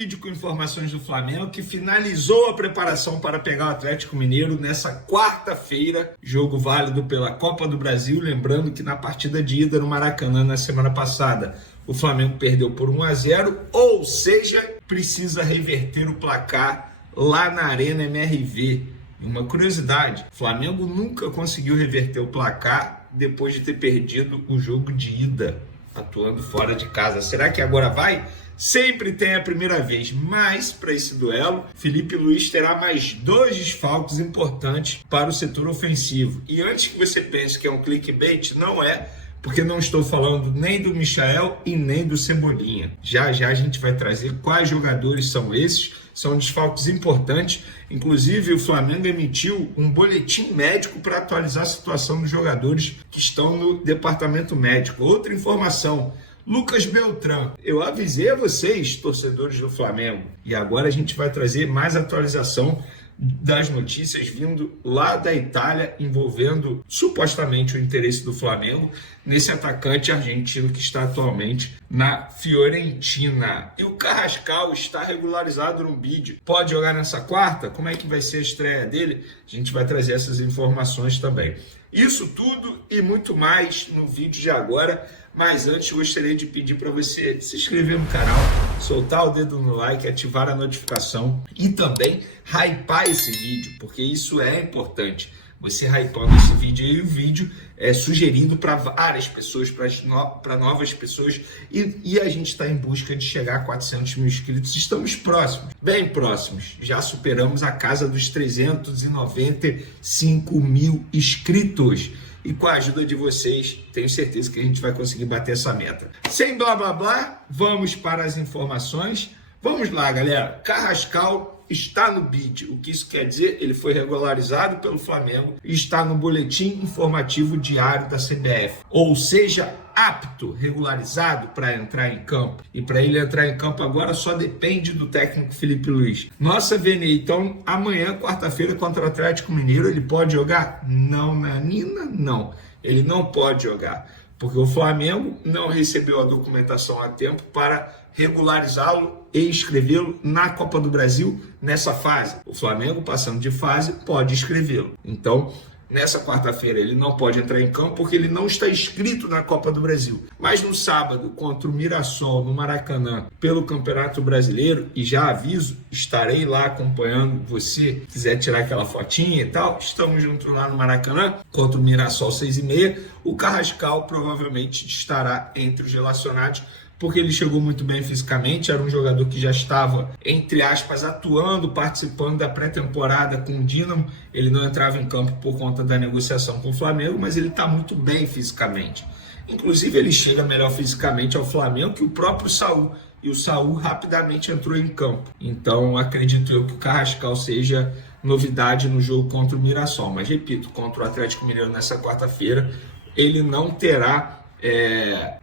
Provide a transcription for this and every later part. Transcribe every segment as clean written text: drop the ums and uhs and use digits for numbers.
Vídeo com informações do Flamengo, que finalizou a preparação para pegar o Atlético Mineiro nessa quarta-feira, jogo válido pela Copa do Brasil. Lembrando que na partida de ida no Maracanã na semana passada, o Flamengo perdeu por 1-0, ou seja, precisa reverter o placar lá na Arena MRV. Uma curiosidade, o Flamengo nunca conseguiu reverter o placar depois de ter perdido o jogo de ida, atuando fora de casa. Será que agora vai? Sempre tem a primeira vez, mas para esse duelo, Felipe Luiz terá mais 2 desfalques importantes para o setor ofensivo. E antes que você pense que é um clickbait, não é, porque não estou falando nem do Michael e nem do Cebolinha. Já já a gente vai trazer quais jogadores são esses. São desfalques importantes. Inclusive, o Flamengo emitiu um boletim médico para atualizar a situação dos jogadores que estão no departamento médico. Outra informação: Lucas Beltrán. Eu avisei a vocês, torcedores do Flamengo, e agora a gente vai trazer mais atualização das notícias vindo lá da Itália, envolvendo supostamente o interesse do Flamengo nesse atacante argentino que está atualmente na Fiorentina. E o Carrascal está regularizado no bid. Pode jogar nessa quarta? Como é que vai ser a estreia dele? A gente vai trazer essas informações também. Isso tudo e muito mais no vídeo de agora. Mas antes, gostaria de pedir para você se inscrever no canal, soltar o dedo no like, ativar a notificação e também hypar esse vídeo, porque isso é importante. Você hypando esse vídeo aí, o vídeo é sugerido para várias pessoas, para novas pessoas, e a gente está em busca de chegar a 400 mil inscritos. Estamos próximos, bem próximos. Já superamos a casa dos 395 mil inscritos. E com a ajuda de vocês, tenho certeza que a gente vai conseguir bater essa meta. Sem blá blá blá, vamos para as informações. Vamos lá, galera. Carrascal está no bid. O que isso quer dizer? Ele foi regularizado pelo Flamengo e está no boletim informativo diário da CBF. Ou seja, apto, regularizado para entrar em campo. E para ele entrar em campo agora só depende do técnico Felipe Luiz. Nossa, Vene, então amanhã, quarta-feira, contra o Atlético Mineiro, ele pode jogar? Não, Nanina, não. Ele não pode jogar, porque o Flamengo não recebeu a documentação a tempo para regularizá-lo e inscrevê-lo na Copa do Brasil nessa fase. O Flamengo, passando de fase, pode inscrevê-lo. Então, nessa quarta-feira ele não pode entrar em campo porque ele não está inscrito na Copa do Brasil. Mas no sábado, contra o Mirassol, no Maracanã, pelo Campeonato Brasileiro, e já aviso, estarei lá acompanhando você, quiser tirar aquela fotinha e tal, estamos juntos lá no Maracanã, contra o Mirassol 6h30, o Carrascal provavelmente estará entre os relacionados, porque ele chegou muito bem fisicamente, era um jogador que já estava, entre aspas, atuando, participando da pré-temporada com o Dínamo. Ele não entrava em campo por conta da negociação com o Flamengo, mas ele está muito bem fisicamente. Inclusive, ele chega melhor fisicamente ao Flamengo que o próprio Saúl, e o Saúl rapidamente entrou em campo. Então, acredito eu que o Carrascal seja novidade no jogo contra o Mirassol. Mas, repito, contra o Atlético Mineiro nessa quarta-feira, ele não terá...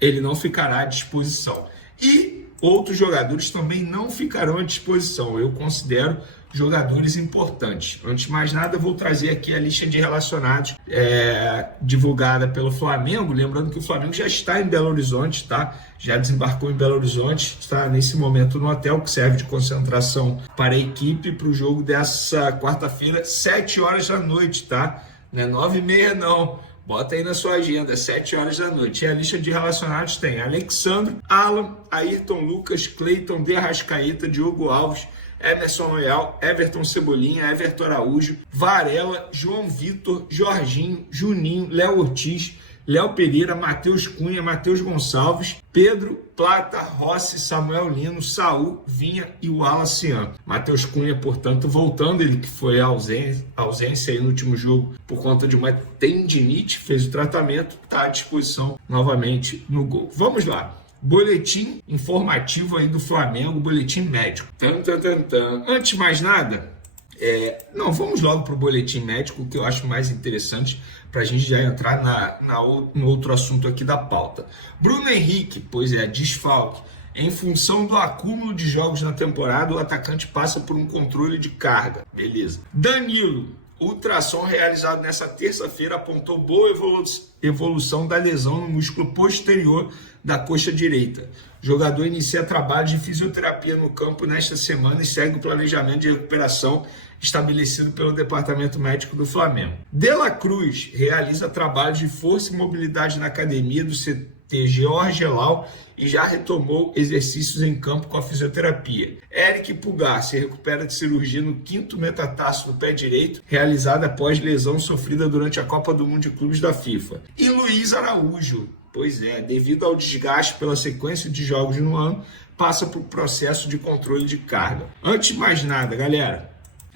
ele não ficará à disposição. E outros jogadores também não ficarão à disposição. Eu considero jogadores importantes. Antes de mais nada, vou trazer aqui a lista de relacionados divulgada pelo Flamengo. Lembrando que o Flamengo já está em Belo Horizonte, tá? Já desembarcou em Belo Horizonte, está nesse momento no hotel, que serve de concentração para a equipe para o jogo dessa quarta-feira, 7 horas da noite, tá? Não é 9h30 não. Bota aí na sua agenda, 7 horas da noite. E a lista de relacionados tem Alexandre, Alan, Ayrton Lucas, Cleiton, De Arrascaeta, Diogo Alves, Emerson Royal, Everton Cebolinha, Everton Araújo, Varela, João Vitor, Jorginho, Juninho, Léo Ortiz, Léo Pereira, Matheus Cunha, Matheus Gonçalves, Pedro, Plata, Rossi, Samuel Lino, Saúl, Vinha e o Alacian. Matheus Cunha, portanto, voltando, ele que foi ausência aí no último jogo por conta de uma tendinite, fez o tratamento, está à disposição novamente no gol. Vamos lá. Boletim informativo aí do Flamengo, boletim médico. Antes de mais nada, vamos logo para o boletim médico, que eu acho mais interessante para a gente já entrar no outro assunto aqui da pauta. Bruno Henrique, desfalque. Em função do acúmulo de jogos na temporada, o atacante passa por um controle de carga. Beleza. Danilo, Ultrassom realizado nessa terça-feira apontou boa evolução da lesão no músculo posterior da coxa direita. O jogador inicia trabalho de fisioterapia no campo nesta semana e segue o planejamento de recuperação estabelecido pelo Departamento Médico do Flamengo. De La Cruz realiza trabalho de força e mobilidade na academia do CT Jorge Gelau e já retomou exercícios em campo com a fisioterapia. Eric Pulgar se recupera de cirurgia no 5º metatarso do pé direito, realizada após lesão sofrida durante a Copa do Mundo de Clubes da FIFA. E Luiz Araújo, pois é, devido ao desgaste pela sequência de jogos no ano, passa por processo de controle de carga. Antes de mais nada, galera,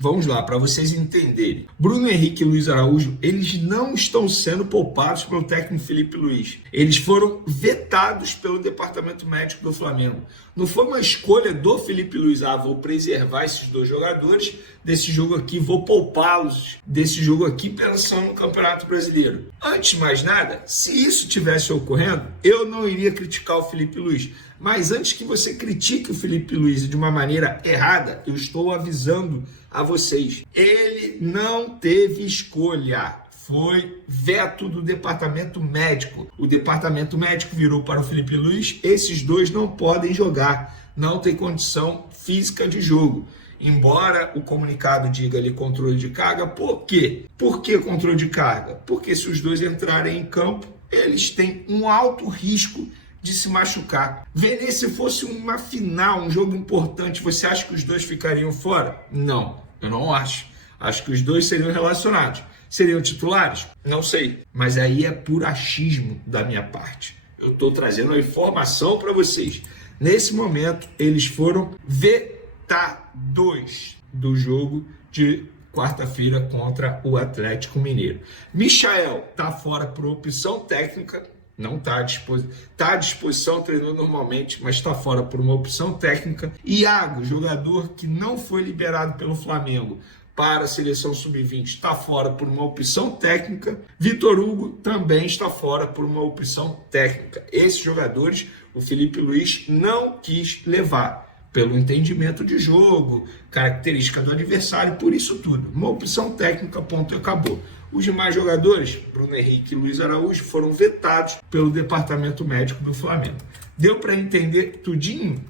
vamos lá, para vocês entenderem. Bruno Henrique e Luiz Araújo, eles não estão sendo poupados pelo técnico Felipe Luiz. Eles foram vetados pelo Departamento Médico do Flamengo. Não foi uma escolha do Felipe Luiz, vou preservar esses dois jogadores desse jogo aqui, vou poupá-los desse jogo aqui pensando no Campeonato Brasileiro. Antes de mais nada, se isso tivesse ocorrendo, eu não iria criticar o Felipe Luiz. Mas antes que você critique o Felipe Luiz de uma maneira errada, eu estou avisando a vocês. Ele não teve escolha. Foi veto do Departamento Médico. O Departamento Médico virou para o Felipe Luiz. Esses dois não podem jogar. Não tem condição física de jogo. Embora o comunicado diga ali controle de carga. Por quê? Por que controle de carga? Porque se os dois entrarem em campo, eles têm um alto risco de se machucar. Vene, se fosse uma final, um jogo importante, você acha que os dois ficariam fora? Não, eu não acho. Acho que os dois seriam relacionados. Seriam titulares? Não sei. Mas aí é por achismo da minha parte. Eu estou trazendo a informação para vocês. Nesse momento, eles foram vetados do jogo de quarta-feira contra o Atlético Mineiro. Michael está fora por opção técnica. Não está à disposição, treinou normalmente, mas está fora por uma opção técnica. Iago, jogador que não foi liberado pelo Flamengo para a seleção sub-20, está fora por uma opção técnica. Vitor Hugo também está fora por uma opção técnica. Esses jogadores, o Felipe Luiz não quis levar, pelo entendimento de jogo, característica do adversário, por isso tudo. Uma opção técnica, ponto e acabou. Os demais jogadores, Bruno Henrique e Luiz Araújo, foram vetados pelo Departamento Médico do Flamengo. Deu para entender tudinho?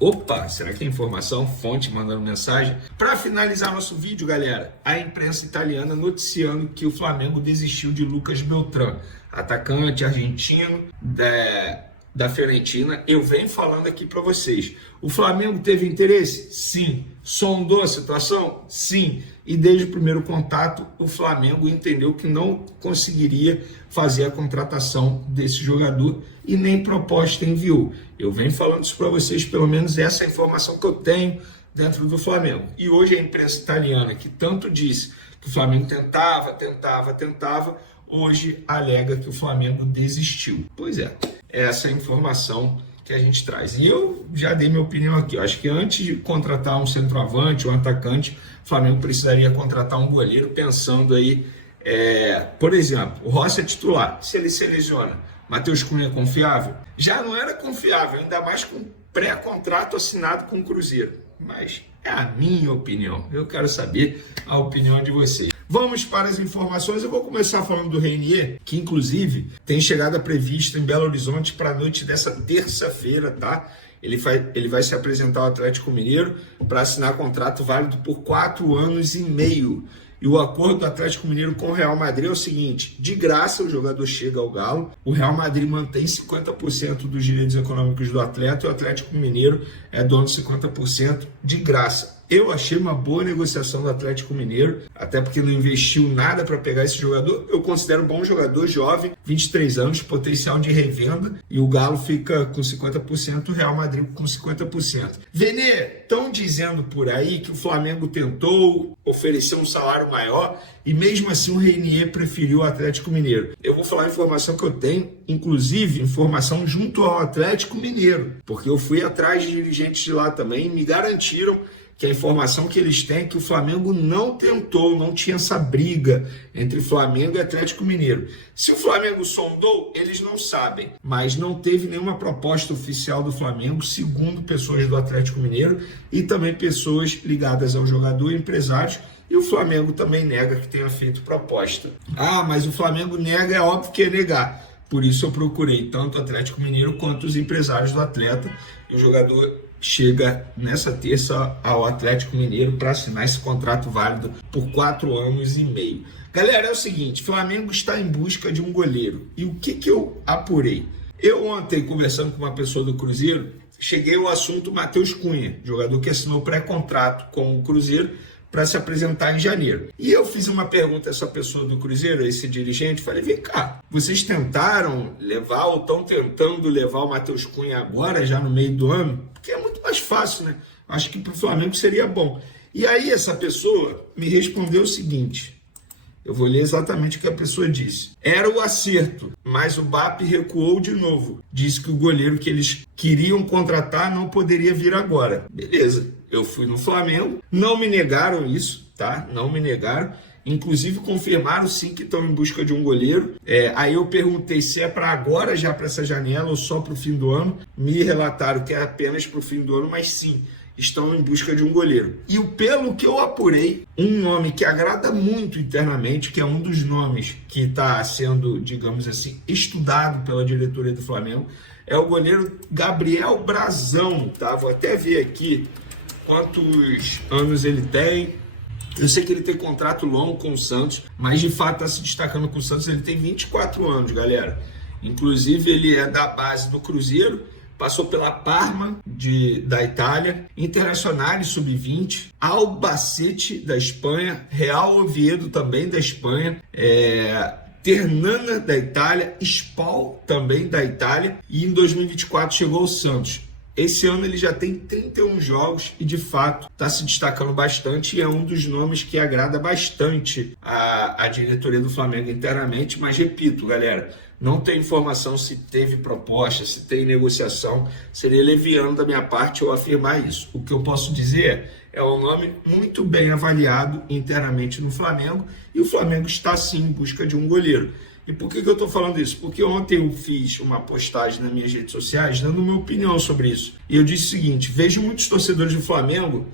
Opa, será que é informação? Fonte mandando mensagem. Para finalizar nosso vídeo, galera, a imprensa italiana noticiando que o Flamengo desistiu de Lucas Beltrán, atacante argentino da Fiorentina. Eu venho falando aqui para vocês. O Flamengo teve interesse? Sim. Sondou a situação? Sim. E desde o primeiro contato, o Flamengo entendeu que não conseguiria fazer a contratação desse jogador e nem proposta enviou. Eu venho falando isso para vocês, pelo menos essa é a informação que eu tenho dentro do Flamengo. E hoje a imprensa italiana, que tanto disse que o Flamengo tentava, hoje alega que o Flamengo desistiu. Pois é, essa é a informação que a gente traz. E eu já dei minha opinião aqui. Eu acho que antes de contratar um centroavante, um atacante, o Flamengo precisaria contratar um goleiro, pensando aí, por exemplo, o Rossi é titular. Se ele se lesiona, Matheus Cunha é confiável? Já não era confiável, ainda mais com pré-contrato assinado com o Cruzeiro. Mas é a minha opinião. Eu quero saber a opinião de vocês. Vamos para as informações. Eu vou começar falando do Reinier, que inclusive tem chegada prevista em Belo Horizonte para a noite dessa terça-feira, tá? Ele vai se apresentar ao Atlético Mineiro para assinar contrato válido por 4 anos e meio. E o acordo do Atlético Mineiro com o Real Madrid é o seguinte: de graça o jogador chega ao Galo, o Real Madrid mantém 50% dos direitos econômicos do atleta e o Atlético Mineiro é dono de 50% de graça. Eu achei uma boa negociação do Atlético Mineiro, até porque não investiu nada para pegar esse jogador. Eu considero um bom jogador, jovem, 23 anos, potencial de revenda, e o Galo fica com 50%, o Real Madrid com 50%. Vene, estão dizendo por aí que o Flamengo tentou oferecer um salário maior e mesmo assim o Reinier preferiu o Atlético Mineiro. Eu vou falar a informação que eu tenho, inclusive informação junto ao Atlético Mineiro, porque eu fui atrás de dirigentes de lá também e me garantiram que a informação que eles têm é que o Flamengo não tentou, não tinha essa briga entre Flamengo e Atlético Mineiro. Se o Flamengo sondou, eles não sabem, mas não teve nenhuma proposta oficial do Flamengo, segundo pessoas do Atlético Mineiro e também pessoas ligadas ao jogador e empresários, e o Flamengo também nega que tenha feito proposta. Ah, mas o Flamengo nega, é óbvio que é negar. Por isso eu procurei tanto o Atlético Mineiro quanto os empresários do atleta, e o jogador chega nessa terça ao Atlético Mineiro para assinar esse contrato válido por 4 anos e meio. Galera, é o seguinte, Flamengo está em busca de um goleiro. E o que eu apurei? Eu ontem, conversando com uma pessoa do Cruzeiro, cheguei ao assunto Matheus Cunha, jogador que assinou pré-contrato com o Cruzeiro para se apresentar em janeiro. E eu fiz uma pergunta a essa pessoa do Cruzeiro, a esse dirigente, falei, vem cá, vocês tentaram levar ou estão tentando levar o Matheus Cunha agora, já no meio do ano? Porque é muito mais fácil, né? Acho que para o Flamengo seria bom. E aí essa pessoa me respondeu o seguinte, eu vou ler exatamente o que a pessoa disse. Era o acerto, mas o BAP recuou de novo. Disse que o goleiro que eles queriam contratar não poderia vir agora. Beleza, eu fui no Flamengo, não me negaram isso, tá? Não me negaram. Inclusive confirmaram sim que estão em busca de um goleiro. Aí eu perguntei se é para agora, já para essa janela, ou só para o fim do ano. Me relataram que é apenas para o fim do ano, mas sim, estão em busca de um goleiro. E pelo que eu apurei, um nome que agrada muito internamente, que é um dos nomes que está sendo, digamos assim, estudado pela diretoria do Flamengo, é o goleiro Gabriel Brazão, tá? Vou até ver aqui quantos anos ele tem. Eu sei que ele tem contrato longo com o Santos, mas de fato está se destacando com o Santos. Ele tem 24 anos, galera. Inclusive ele é da base do Cruzeiro, passou pela Parma da Itália, Internazionale Sub-20, Albacete da Espanha, Real Oviedo também da Espanha, Ternana da Itália, Spal também da Itália, e em 2024 chegou ao Santos. Esse ano ele já tem 31 jogos e de fato está se destacando bastante e é um dos nomes que agrada bastante a diretoria do Flamengo internamente, mas repito, galera, não tem informação se teve proposta, se tem negociação, seria leviano da minha parte eu afirmar isso. O que eu posso dizer é um nome muito bem avaliado internamente no Flamengo e o Flamengo está sim em busca de um goleiro. E por que eu estou falando isso? Porque ontem eu fiz uma postagem nas minhas redes sociais dando minha opinião sobre isso. E eu disse o seguinte, vejo muitos torcedores do Flamengo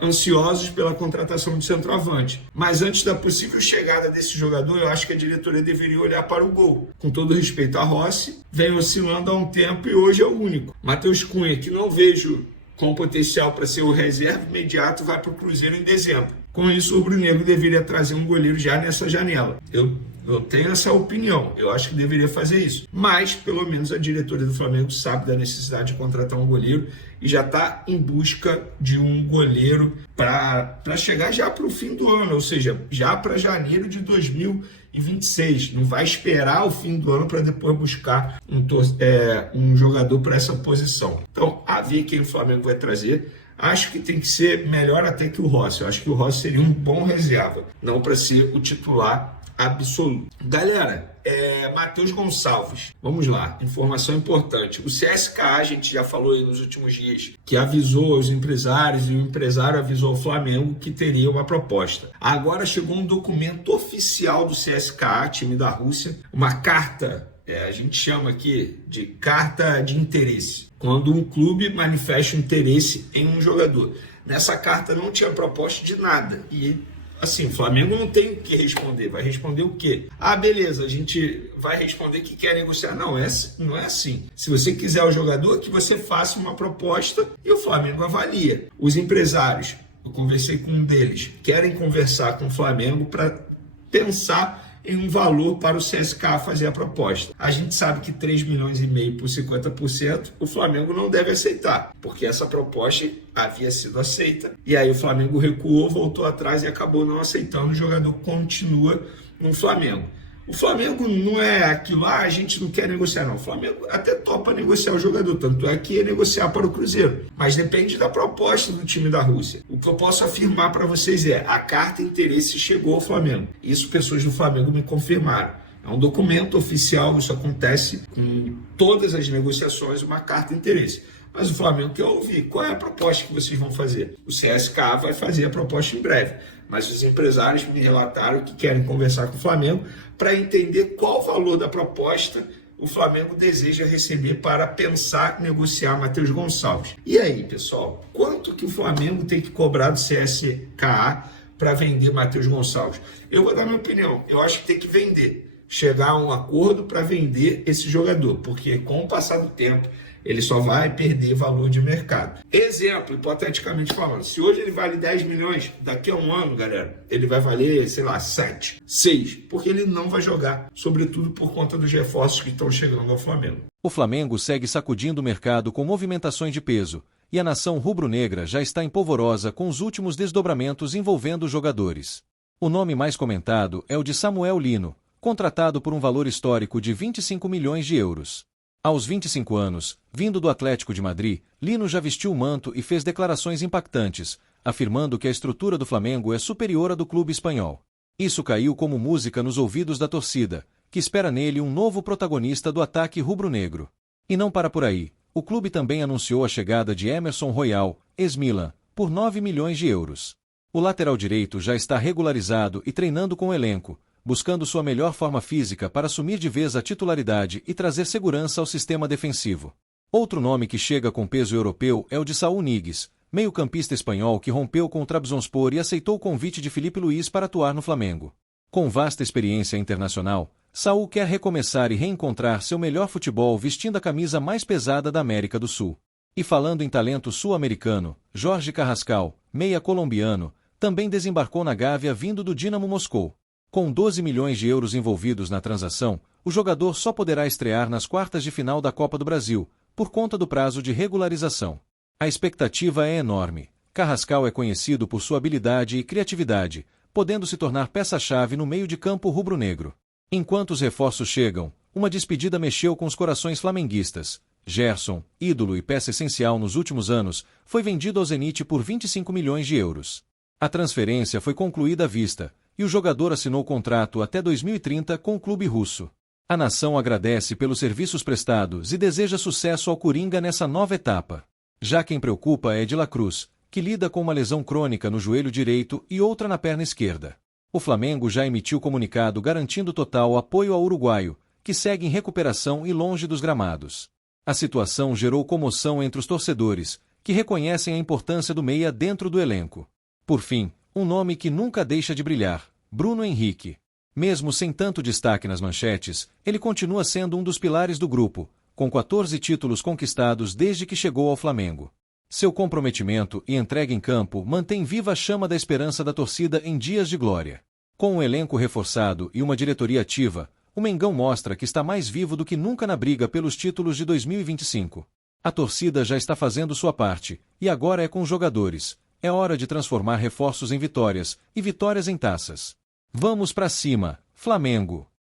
ansiosos pela contratação de centroavante. Mas antes da possível chegada desse jogador, eu acho que a diretoria deveria olhar para o gol. Com todo respeito a Rossi, vem oscilando há um tempo e hoje é o único. Matheus Cunha, que não vejo com potencial para ser o reserva imediato, vai para o Cruzeiro em dezembro. Com isso, o rubro-negro deveria trazer um goleiro já nessa janela. Eu tenho essa opinião, eu acho que deveria fazer isso. Mas, pelo menos, a diretoria do Flamengo sabe da necessidade de contratar um goleiro e já está em busca de um goleiro para chegar já para o fim do ano, ou seja, já para janeiro de 2026. Não vai esperar o fim do ano para depois buscar um jogador para essa posição. Então, a ver quem o Flamengo vai trazer. Acho que tem que ser melhor até que o Rossi. Eu acho que o Rossi seria um bom reserva, não para ser o titular absoluto. Galera, Matheus Gonçalves, vamos lá, informação importante. O CSKA, a gente já falou aí nos últimos dias, que avisou os empresários e o empresário avisou ao Flamengo que teria uma proposta. Agora chegou um documento oficial do CSKA, time da Rússia, uma carta, a gente chama aqui de carta de interesse, quando um clube manifesta interesse em um jogador. Nessa carta não tinha proposta de nada. E, assim, o Flamengo não tem o que responder. Vai responder o quê? Ah, beleza, a gente vai responder que quer negociar. Não é assim. Se você quiser o jogador, que você faça uma proposta e o Flamengo avalia. Os empresários, eu conversei com um deles, querem conversar com o Flamengo para pensar em um valor para o CSKA fazer a proposta. A gente sabe que 3,5 milhões por 50% o Flamengo não deve aceitar, porque essa proposta havia sido aceita, e aí o Flamengo recuou, voltou atrás e acabou não aceitando, o jogador continua no Flamengo. O Flamengo não é aquilo, a gente não quer negociar, não. O Flamengo até topa negociar o jogador, tanto é que ia negociar para o Cruzeiro. Mas depende da proposta do time da Rússia. O que eu posso afirmar para vocês a carta de interesse chegou ao Flamengo. Isso pessoas do Flamengo me confirmaram. É um documento oficial, isso acontece com todas as negociações, uma carta de interesse. Mas o Flamengo quer ouvir. Qual é a proposta que vocês vão fazer? O CSKA vai fazer a proposta em breve. Mas os empresários me relataram que querem conversar com o Flamengo para entender qual o valor da proposta o Flamengo deseja receber para pensar em negociar Matheus Gonçalves. E aí, pessoal, quanto que o Flamengo tem que cobrar do CSKA para vender Matheus Gonçalves? Eu vou dar minha opinião. Eu acho que tem que vender. Chegar a um acordo para vender esse jogador, porque com o passar do tempo ele só vai perder valor de mercado. Exemplo, hipoteticamente falando, se hoje ele vale 10 milhões, daqui a um ano, galera, ele vai valer, sei lá, 7, 6, porque ele não vai jogar, sobretudo por conta dos reforços que estão chegando ao Flamengo. O Flamengo segue sacudindo o mercado com movimentações de peso, e a nação rubro-negra já está empolvorosa com os últimos desdobramentos envolvendo os jogadores. O nome mais comentado é o de Samuel Lino, contratado por um valor histórico de 25 milhões de euros. Aos 25 anos, vindo do Atlético de Madrid, Lino já vestiu o manto e fez declarações impactantes, afirmando que a estrutura do Flamengo é superior à do clube espanhol. Isso caiu como música nos ouvidos da torcida, que espera nele um novo protagonista do ataque rubro-negro. E não para por aí, o clube também anunciou a chegada de Emerson Royal, ex-Milan, por 9 milhões de euros. O lateral direito já está regularizado e treinando com o elenco, buscando sua melhor forma física para assumir de vez a titularidade e trazer segurança ao sistema defensivo. Outro nome que chega com peso europeu é o de Saúl Ñíguez, meio-campista espanhol que rompeu com o Trabzonspor e aceitou o convite de Filipe Luís para atuar no Flamengo. Com vasta experiência internacional, Saúl quer recomeçar e reencontrar seu melhor futebol vestindo a camisa mais pesada da América do Sul. E falando em talento sul-americano, Jorge Carrascal, meia colombiano, também desembarcou na Gávea vindo do Dinamo Moscou. Com 12 milhões de euros envolvidos na transação, o jogador só poderá estrear nas quartas de final da Copa do Brasil, por conta do prazo de regularização. A expectativa é enorme. Carrascal é conhecido por sua habilidade e criatividade, podendo se tornar peça-chave no meio de campo rubro-negro. Enquanto os reforços chegam, uma despedida mexeu com os corações flamenguistas. Gerson, ídolo e peça essencial nos últimos anos, foi vendido ao Zenit por 25 milhões de euros. A transferência foi concluída à vista, e o jogador assinou contrato até 2030 com o clube russo. A nação agradece pelos serviços prestados e deseja sucesso ao Coringa nessa nova etapa. Já quem preocupa é De La Cruz, que lida com uma lesão crônica no joelho direito e outra na perna esquerda. O Flamengo já emitiu comunicado garantindo total apoio ao uruguaio, que segue em recuperação e longe dos gramados. A situação gerou comoção entre os torcedores, que reconhecem a importância do meia dentro do elenco. Por fim, um nome que nunca deixa de brilhar, Bruno Henrique. Mesmo sem tanto destaque nas manchetes, ele continua sendo um dos pilares do grupo, com 14 títulos conquistados desde que chegou ao Flamengo. Seu comprometimento e entrega em campo mantém viva a chama da esperança da torcida em dias de glória. Com um elenco reforçado e uma diretoria ativa, o Mengão mostra que está mais vivo do que nunca na briga pelos títulos de 2025. A torcida já está fazendo sua parte, e agora é com os jogadores. É hora de transformar reforços em vitórias, e vitórias em taças. Vamos pra cima, Flamengo!